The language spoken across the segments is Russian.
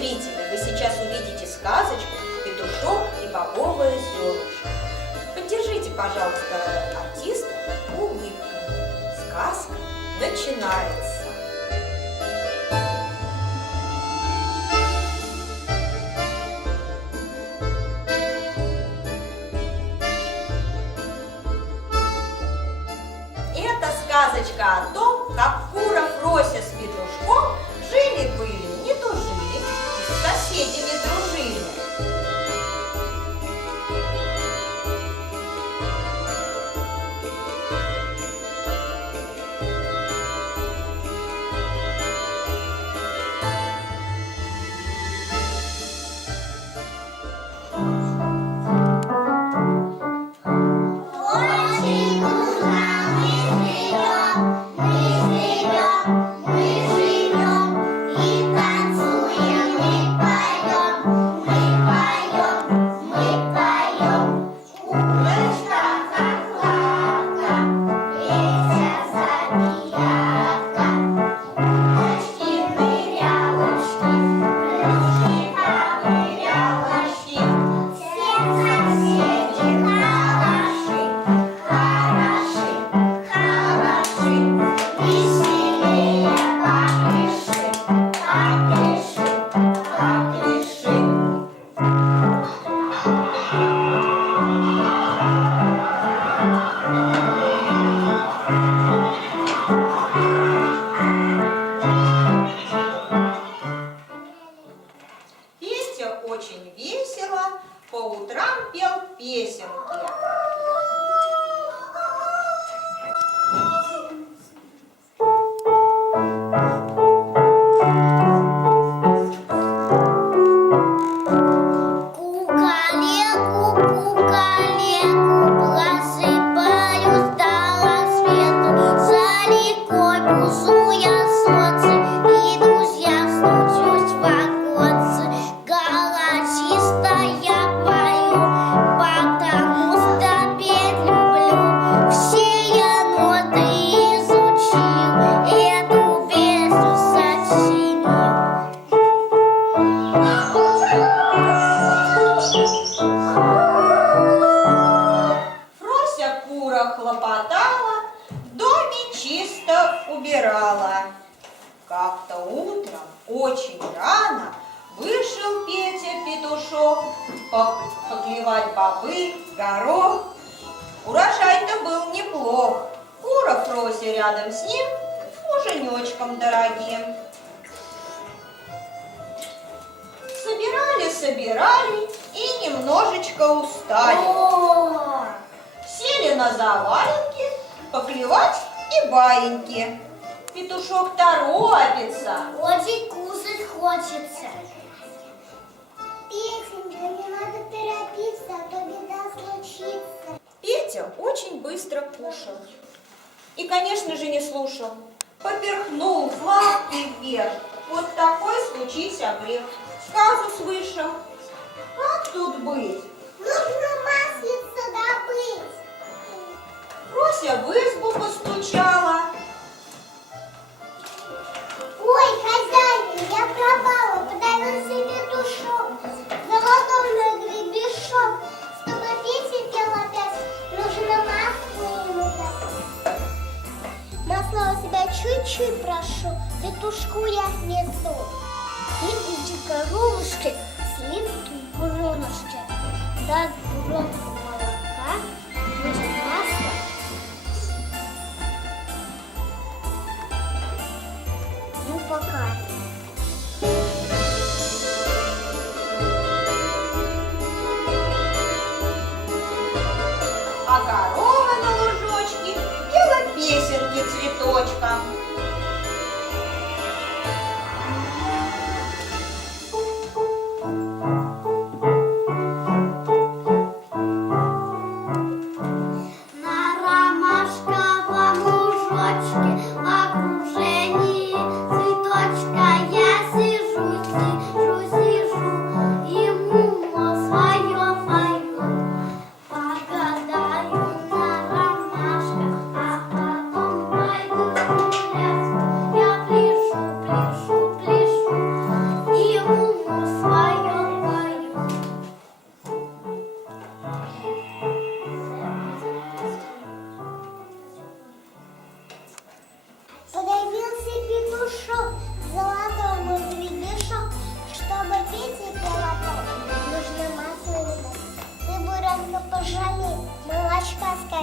зрители, вы сейчас увидите сказочку «Петушок и бобовое зернышко». Поддержите, пожалуйста, артиста улыбкой. Сказка начинается. Это сказочка о том, как кура Фрося песенки. Хлопотала, в доме чисто убирала. Как-то утром, очень рано, вышел Петя петушок по- поклевать бобы, горох. Урожай-то был неплох. Кура Фрося рядом с ним, муженечком дорогим. Собирали, собирали и немножечко устали. Сели на заваленки, поклевать и баиньки. Петушок торопится. Очень кушать хочется. Песенка, не надо торопиться, а то беда случится. Петя очень быстро кушал. И, конечно же, не слушал. Поперхнул лапки вверх. Вот такой случился грех. Сказу слышал. Как тут быть? Коровушки, сливки буренышки. Даст буренку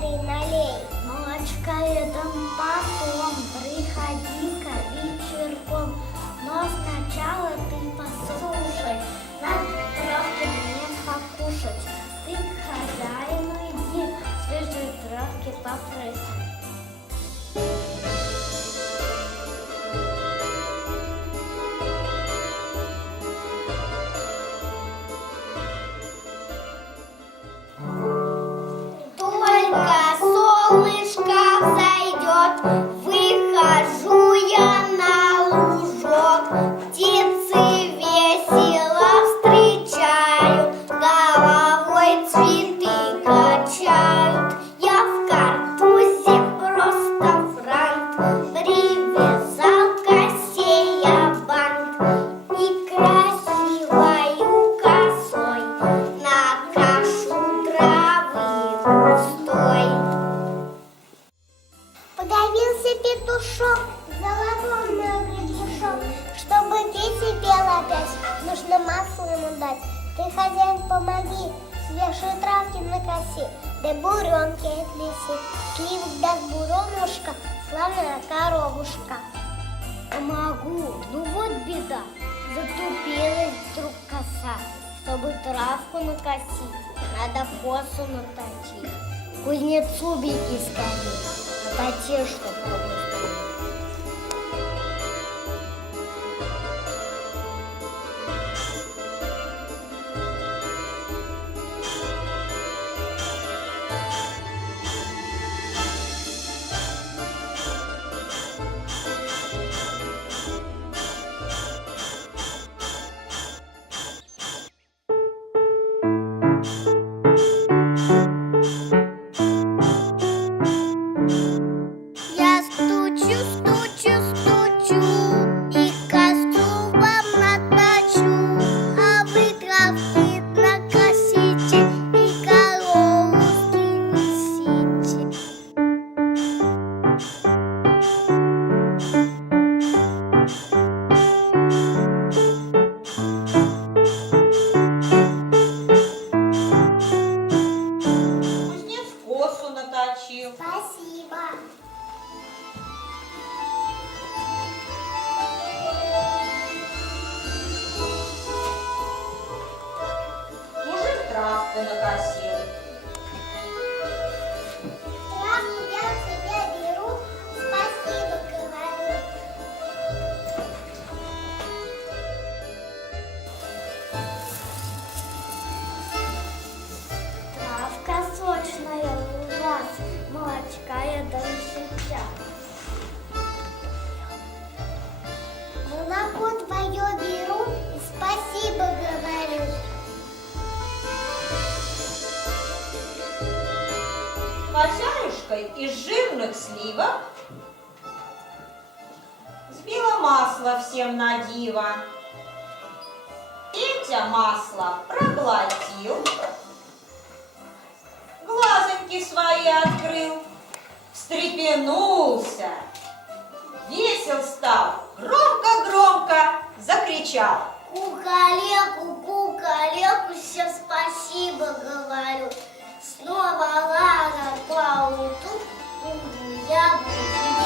налей. Молочка летом потом, приходи-ка вечерком. Но сначала ты послушай, на травке мне покушать. Ты к хозяину иди, свежие травки попроси. травку накосить, надо косу наточить, кузнецу беги скорее, наточи, чтоб хозяюшкой из жирных сливок, сбила масло всем на диво. Петя масло проглотил, глазоньки свои открыл, встрепенулся, весел стал, громко-громко закричал. Кукалеку, кукалеку, всем спасибо говорю. Снова Лара по утру, я буду.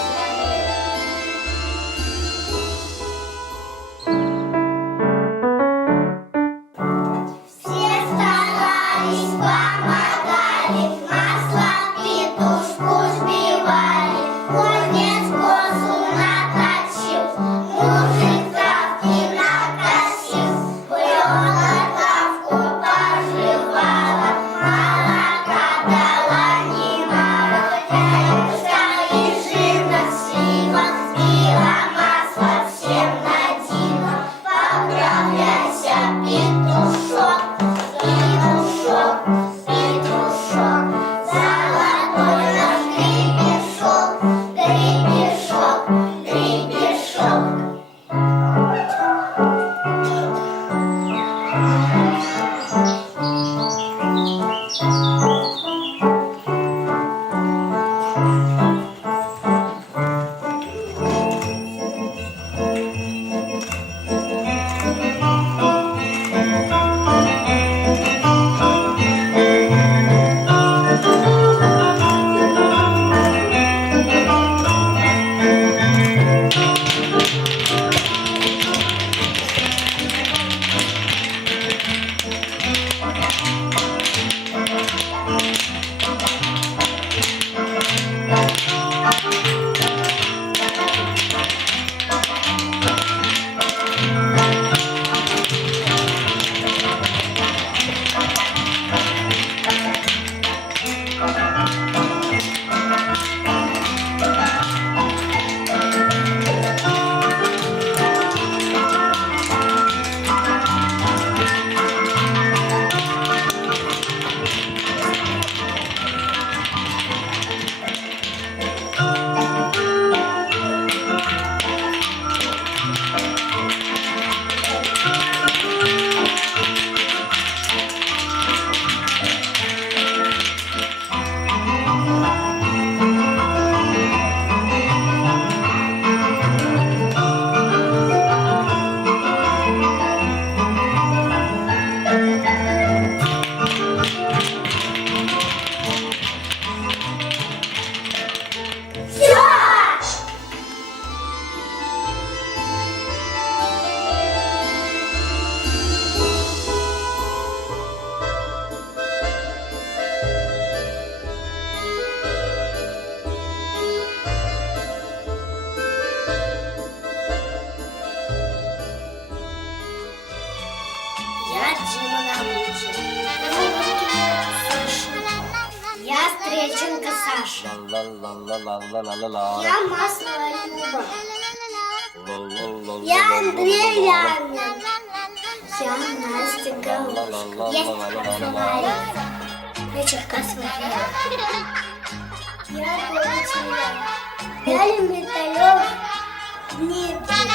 Я масло Люба. Я Андрей Янин. Я Настя Галушка. Я Степан Я Черкасова. Я Город Я Металев Дмитрий.